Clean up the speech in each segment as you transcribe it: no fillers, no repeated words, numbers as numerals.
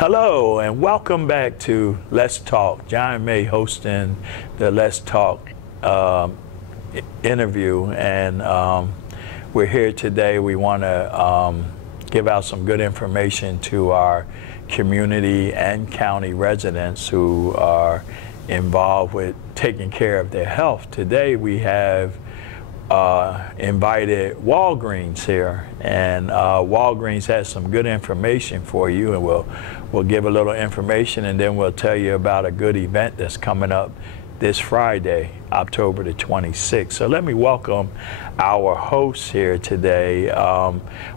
Hello and welcome back to Let's Talk. John May hosting the Let's Talk interview, and we're here today. We want to give out some good information to our community and county residents who are involved with taking care of their health. Today we have invited Walgreens here, and Walgreens has some good information for you, and we'll give a little information, and then we'll tell you about a good event that's coming up this Friday, October the 26th. So let me welcome our hosts here today.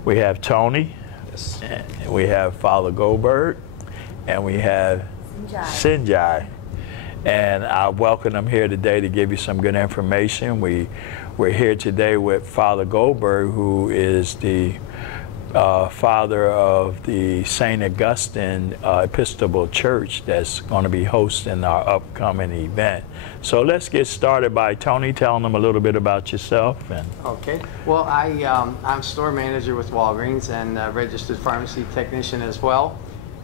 We have Tony, yes. We have Father Goldberg, and we have Sinjai. And I welcome them here today to give you some good information. We're here today with Father Goldberg, who is the father of the St. Augustine Episcopal Church that's going to be hosting our upcoming event. So let's get started by Tony telling them a little bit about yourself. Okay. Well, I'm store manager with Walgreens and registered pharmacy technician as well.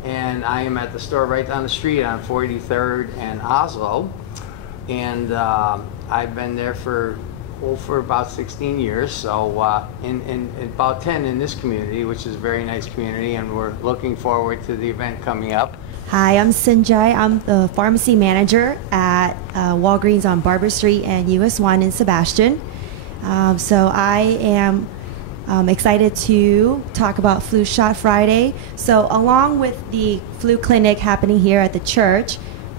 And I am at the store right down the street on 43rd and Oslo. And I've been there for about 16 years, so in about 10 in this community, which is a very nice community, and we're looking forward to the event coming up. Hi, I'm Sinjai. I'm the pharmacy manager at Walgreens on Barber Street and US 1 in Sebastian. So I am excited to talk about Flu Shot Friday. So along with the flu clinic happening here at the church,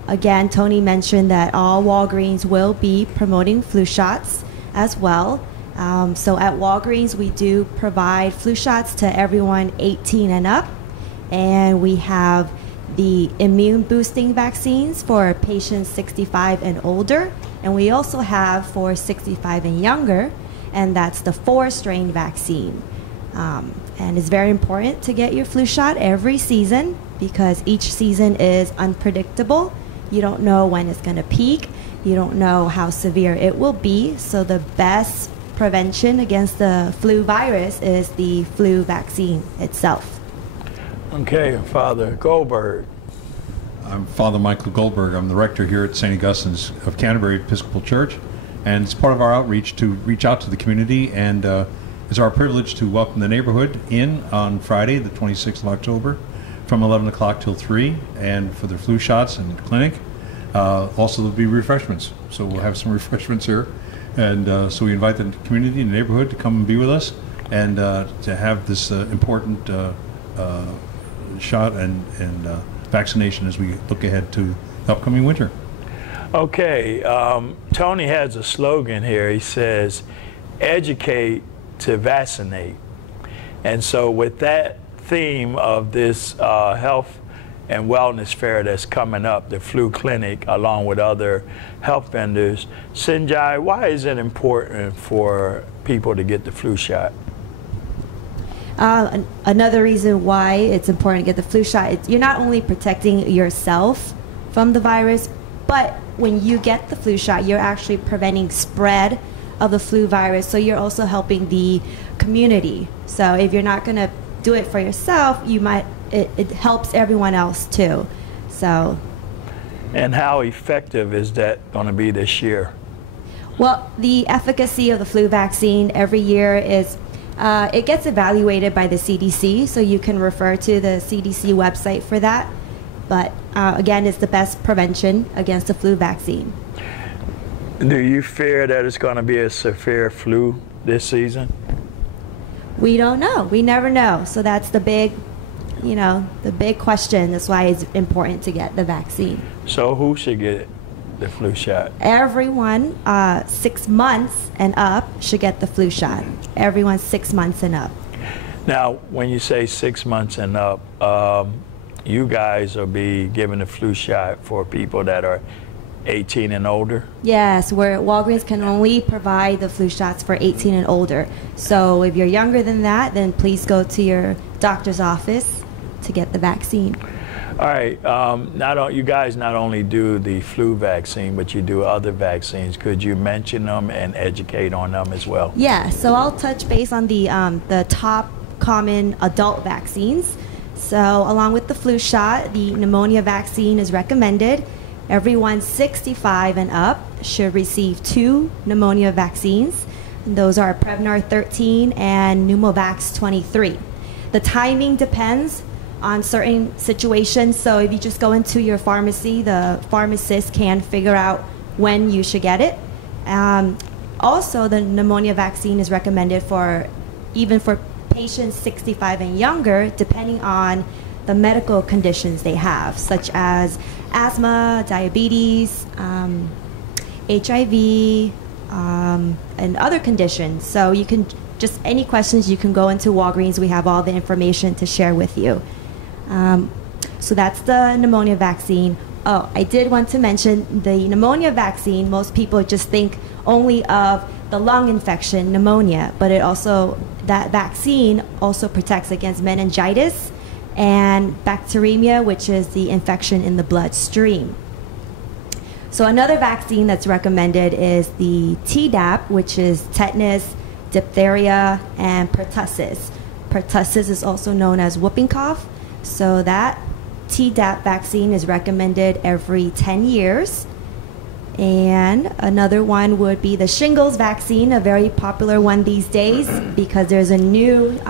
again, Tony mentioned that all Walgreens will be promoting flu shots as well. So at Walgreens, we do provide flu shots to everyone 18 and up, and we have the immune boosting vaccines for patients 65 and older, and we also have for 65 and younger, and that's the 4-strain vaccine. And it's very important to get your flu shot every season because each season is unpredictable. You don't know when it's going to peak. You don't know how severe it will be, so the best prevention against the flu virus is the flu vaccine itself. Okay, Father Goldberg. I'm Father Michael Goldberg. I'm the rector here at St. Augustine's of Canterbury Episcopal Church, and it's part of our outreach to reach out to the community, and it's our privilege to welcome the neighborhood in on Friday, the 26th of October, from 11 o'clock till 3, and for their flu shots and clinic. Also, there'll be refreshments, so we'll have some refreshments here, and so we invite the community and the neighborhood to come and be with us, and to have this important shot and vaccination as we look ahead to the upcoming winter. Okay, Tony has a slogan here. He says, "Educate to vaccinate," and so with that theme of this health and wellness fair that's coming up, the flu clinic, along with other health vendors. Sinjai, why is it important for people to get the flu shot? Another reason why it's important to get the flu shot, you're not only protecting yourself from the virus, but when you get the flu shot, you're actually preventing spread of the flu virus, so you're also helping the community. So if you're not going to do it for yourself, you might it helps everyone else too. So, and how effective is that going to be this year? Well, the efficacy of the flu vaccine every year is it gets evaluated by the CDC, so you can refer to the CDC website for that. But again, it's the best prevention against the flu vaccine. Do you fear that it's going to be a severe flu this season? We don't know. We never know. So that's the big, the big question. That's why it's important to get the vaccine. So who should get the flu shot? Everyone 6 months and up should get the flu shot. Everyone 6 months and up. Now, when you say 6 months and up, you guys will be giving the flu shot for people that are 18 and older? Yes, where Walgreens can only provide the flu shots for 18 and older. So if you're younger than that, then please go to your doctor's office to get the vaccine. All right, you guys not only do the flu vaccine, but you do other vaccines. Could you mention them and educate on them as well? Yeah, so I'll touch base on the top common adult vaccines. So along with the flu shot, the pneumonia vaccine is recommended. Everyone 65 and up should receive 2 pneumonia vaccines. And those are Prevnar 13 and Pneumovax 23. The timing depends on certain situations. So if you just go into your pharmacy, the pharmacist can figure out when you should get it. Also, the pneumonia vaccine is recommended for even for patients 65 and younger, depending on the medical conditions they have, such as asthma, diabetes, HIV, and other conditions. So you can just, any questions, you can go into Walgreens. We have all the information to share with you. So that's the pneumonia vaccine. Oh, I did want to mention the pneumonia vaccine. Most people just think only of the lung infection, pneumonia, but it also, that vaccine also protects against meningitis and bacteremia, which is the infection in the bloodstream. So another vaccine that's recommended is the Tdap, which is tetanus, diphtheria, and pertussis. Pertussis is also known as whooping cough. So that Tdap vaccine is recommended every 10 years. And another one would be the shingles vaccine, a very popular one these days because there's a new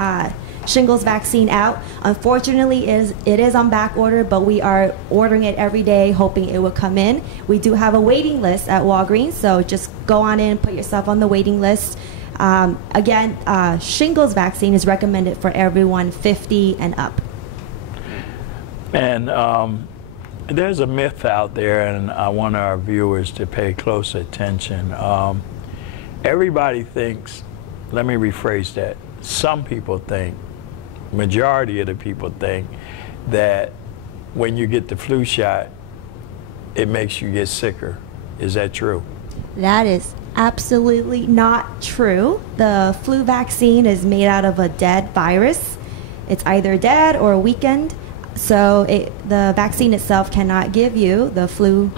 shingles vaccine out. Unfortunately, it is on back order, but we are ordering it every day, hoping it will come in. We do have a waiting list at Walgreens, so just go on in, put yourself on the waiting list. Again, shingles vaccine is recommended for everyone 50 and up. And there's a myth out there, and I want our viewers to pay close attention. Everybody thinks, let me rephrase that, some people think, majority of the people think that when you get the flu shot, it makes you get sicker. Is that true? That is absolutely not true. The flu vaccine is made out of a dead virus. It's either dead or weakened. So the vaccine itself cannot give you the flu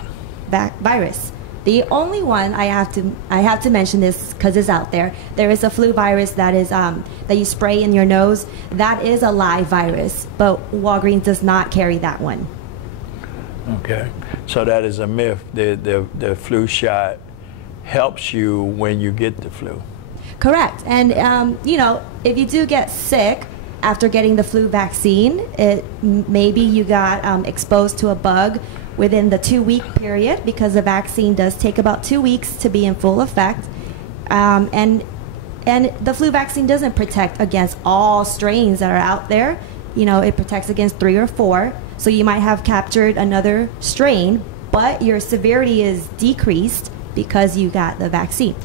virus. The only one I have to mention this because it's out there. There is a flu virus that is that you spray in your nose. That is a live virus, but Walgreens does not carry that one. Okay, so that is a myth. The flu shot helps you when you get the flu. Correct, and you know, if you do get sick after getting the flu vaccine, maybe you got exposed to a bug within the 2-week period, because the vaccine does take about 2 weeks to be in full effect. And the flu vaccine doesn't protect against all strains that are out there. You know, it protects against 3 or 4. So you might have captured another strain, but your severity is decreased because you got the vaccine.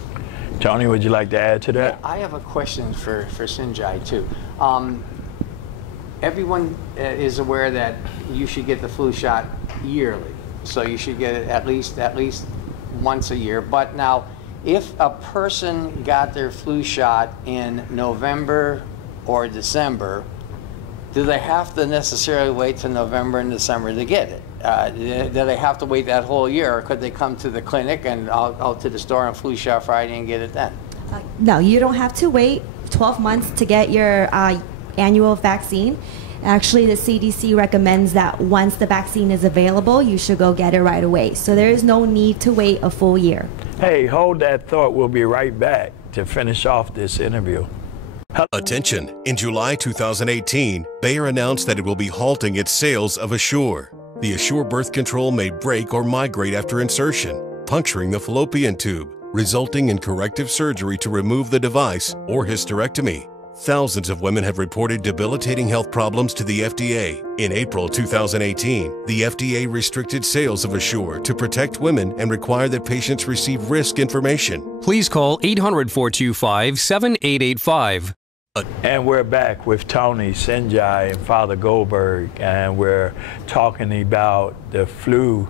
Tony, would you like to add to that? Yeah, I have a question for Sinjai too. Everyone is aware that you should get the flu shot yearly, so you should get it at least once a year. But now, if a person got their flu shot in November or December, do they have to necessarily wait till November and December to get it? Do they have to wait that whole year, or could they come to the clinic and out to the store on Flu Shot Friday and get it then? No, you don't have to wait 12 months to get your annual vaccine. Actually, the CDC recommends that once the vaccine is available, you should go get it right away. So there is no need to wait a full year. Hey, hold that thought. We'll be right back to finish off this interview. Attention! In July 2018, Bayer announced that it will be halting its sales of Assure. The Assure birth control may break or migrate after insertion, puncturing the fallopian tube, resulting in corrective surgery to remove the device or hysterectomy. Thousands of women have reported debilitating health problems to the FDA. In April 2018, the FDA restricted sales of Assure to protect women and require that patients receive risk information. Please call 800-425-7885. And we're back with Tony, Sinjai, and Father Goldberg, and we're talking about the flu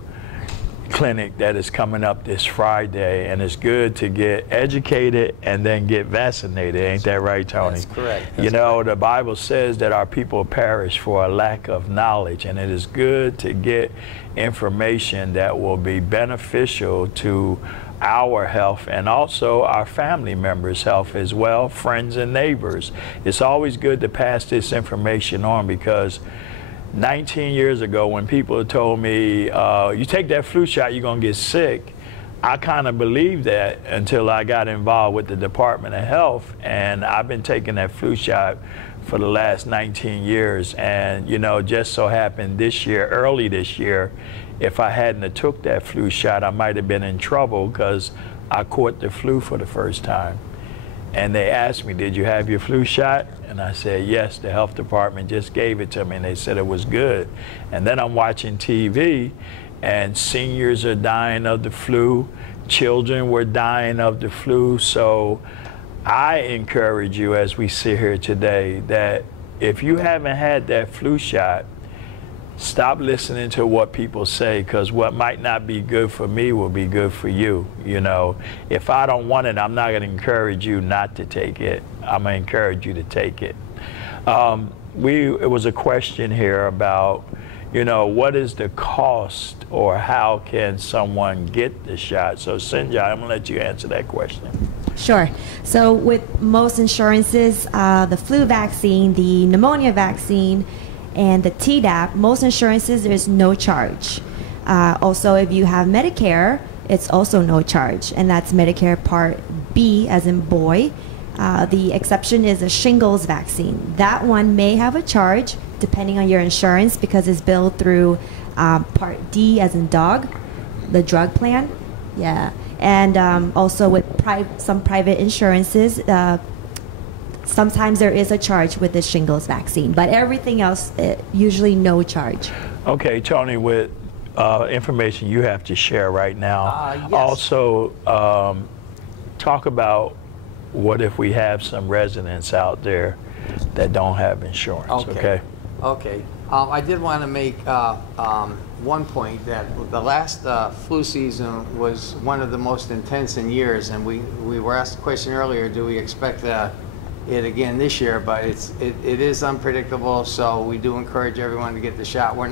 clinic that is coming up this Friday, and it's good to get educated and then get vaccinated. Ain't that right, Tony? That's correct. You know, the Bible says that our people perish for a lack of knowledge, and it is good to get information that will be beneficial to our health and also our family members' health as well, friends and neighbors. It's always good to pass this information on because 19 years ago, when people told me, you take that flu shot, you're going to get sick, I kind of believed that until I got involved with the Department of Health, and I've been taking that flu shot for the last 19 years. And, you know, just so happened this year, early this year, if I hadn't have took that flu shot, I might have been in trouble because I caught the flu for the first time. And they asked me, did you have your flu shot? And I said, yes, the health department just gave it to me, and they said it was good. And then I'm watching TV, and seniors are dying of the flu. Children were dying of the flu. So I encourage you, as we sit here today, that if you haven't had that flu shot, stop listening to what people say, because what might not be good for me will be good for you. You know, if I don't want it, I'm not going to encourage you not to take it. I'm going to encourage you to take it. It was a question here about, you know, what is the cost, or how can someone get the shot? So Sinjai, I'm going to let you answer that question. Sure. So with most insurances, the flu vaccine, the pneumonia vaccine, and the Tdap, most insurances, there's no charge. Also, if you have Medicare, it's also no charge, and that's Medicare Part B, as in boy. The exception is a shingles vaccine. That one may have a charge, depending on your insurance, because it's billed through Part D, as in dog, the drug plan. Yeah. And also with some private insurances, sometimes there is a charge with the shingles vaccine, but everything else, usually no charge. Okay, Tony, with information you have to share right now, yes. Also talk about what if we have some residents out there that don't have insurance, okay? Okay. I did want to make one point, that the last flu season was one of the most intense in years, and we were asked the question earlier, do we expect it again this year? But it is unpredictable, so we do encourage everyone to get the shot. We're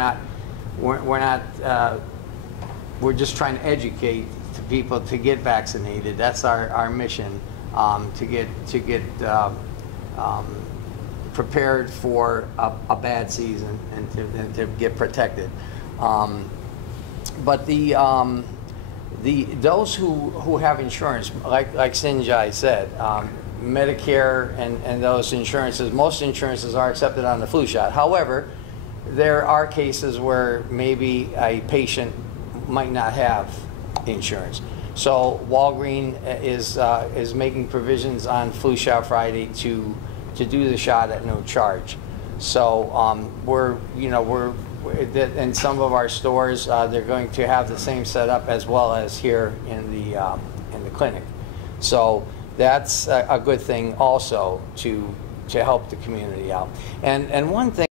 just trying to educate people to get vaccinated. That's our mission, to get prepared for a bad season and to get protected. But those who have insurance, like Sinjai said, Medicare and those insurances, most insurances are accepted on the flu shot. However, there are cases where maybe a patient might not have insurance. So Walgreens is making provisions on Flu Shot Friday to do the shot at no charge. So we're in some of our stores, they're going to have the same setup as well as here in the clinic. So that's a good thing also to help the community out. And one thing